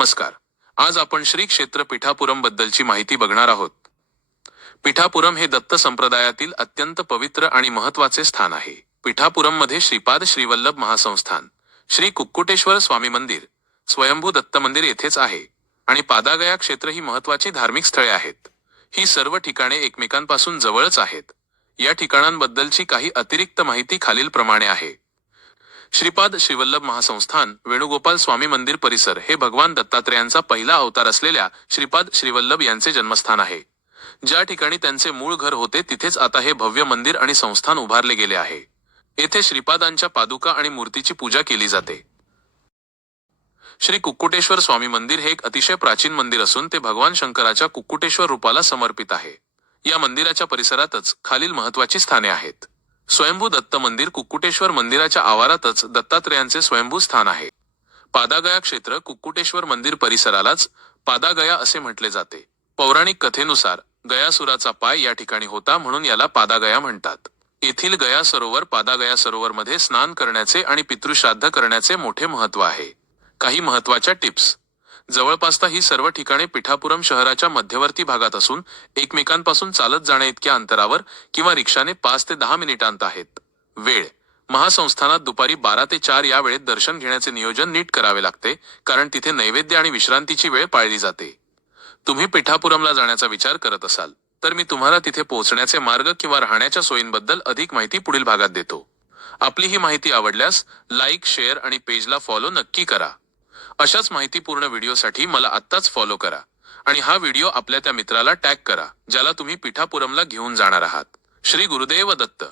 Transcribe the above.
नमस्कार. आज आपण श्री क्षेत्र पीठापुरम बद्दलची माहिती बघणार आहोत. पीठापुरम हे दत्त संप्रदायातील अत्यंत पवित्र आणि महत्त्वाचे स्थान आहे. पीठापुरम मध्ये श्रीपाद श्रीवल्लभ महासंस्थान, श्री कुक्कुटेश्वर स्वामी मंदिर, स्वयंभू दत्त मंदिर येथेच आहे आणि पादागया क्षेत्र ही महत्त्वाची धार्मिक स्थळे आहेत. ही सर्व ठिकाणे एकमेकांपासून जवळच आहेत. या ठिकाणांबद्दलची काही अतिरिक्त माहिती खालीलप्रमाणे आहे. श्रीपाद श्रीवल्लभ महासंस्थान वेणुगोपाल स्वामी मंदिर परिसर हे भगवान दत्तात्रेयांचा पहिला अवतार असलेल्या श्रीपाद श्रीवल्लभ यांचे जन्मस्थान आहे. ज्या ठिकाणी त्यांचे मूळ घर होते तिथेच आता हे भव्य मंदिर आणि संस्थान उभारले गेले आहे. येथे श्रीपादांच्या पादुका आणि मूर्तीची पूजा केली जाते. श्री कुक्कुटेश्वर स्वामी मंदिर हे एक अतिशय प्राचीन मंदिर असून ते भगवान शंकराच्या कुक्कुटेश्वर रूपाला समर्पित आहे. या मंदिराच्या परिसरातच खालील महत्त्वाची स्थाने आहेत. स्वयंभू दत्त मंदिर कुक्कुटेश्वर मंदिराच्या आवारातच दत्तात्रेयांचे स्वयंभू स्थान आहे. पादागया क्षेत्र कुक्कुटेश्वर मंदिर परिसरालाच पादागया असे म्हटले जाते. पौराणिक कथेनुसार गयासुराचा पाय या ठिकाणी होता म्हणून याला पादागया म्हणतात. येथील गया सरोवर पादागया सरोवर मध्ये स्नान करण्याचे आणि पितृश्राद्ध करण्याचे मोठे महत्त्व आहे. काही महत्त्वाच्या टिप्स. जवळपासता ही सर्व ठिकाणे पीठापुरम शहराच्या मध्यवर्ती भागात असून एकमेकांपासून चालत जाण्या इतक्या अंतरावर किंवा रिक्षाने 5 ते 10 मिनिटांत आहेत. वेळ. महासंस्थानात दुपारी 12 ते 4 या वेळेत दर्शन घेण्याचे नियोजन नीट करावे लागते, कारण तिथे नैवेद्य आणि विश्रांतीची वेळ पाळली जाते. तुम्ही पीठापुरमला जाण्याचा विचार करत असाल तर मी तुम्हाला तिथे पोहोचण्याचे मार्ग किंवा राहण्याच्या सोयींबद्दल अधिक माहिती पुढील भागात देतो. आपली ही माहिती आवडल्यास लाईक, शेअर आणि पेजला फॉलो नक्की करा. अशाच माहितीपूर्ण व्हिडिओसाठी मला आत्ताच फॉलो करा आणि हा व्हिडिओ आपल्या त्या मित्राला टॅग करा ज्याला तुम्ही पीठापुरमला घेऊन जाणार आहात. श्री गुरुदेव दत्त.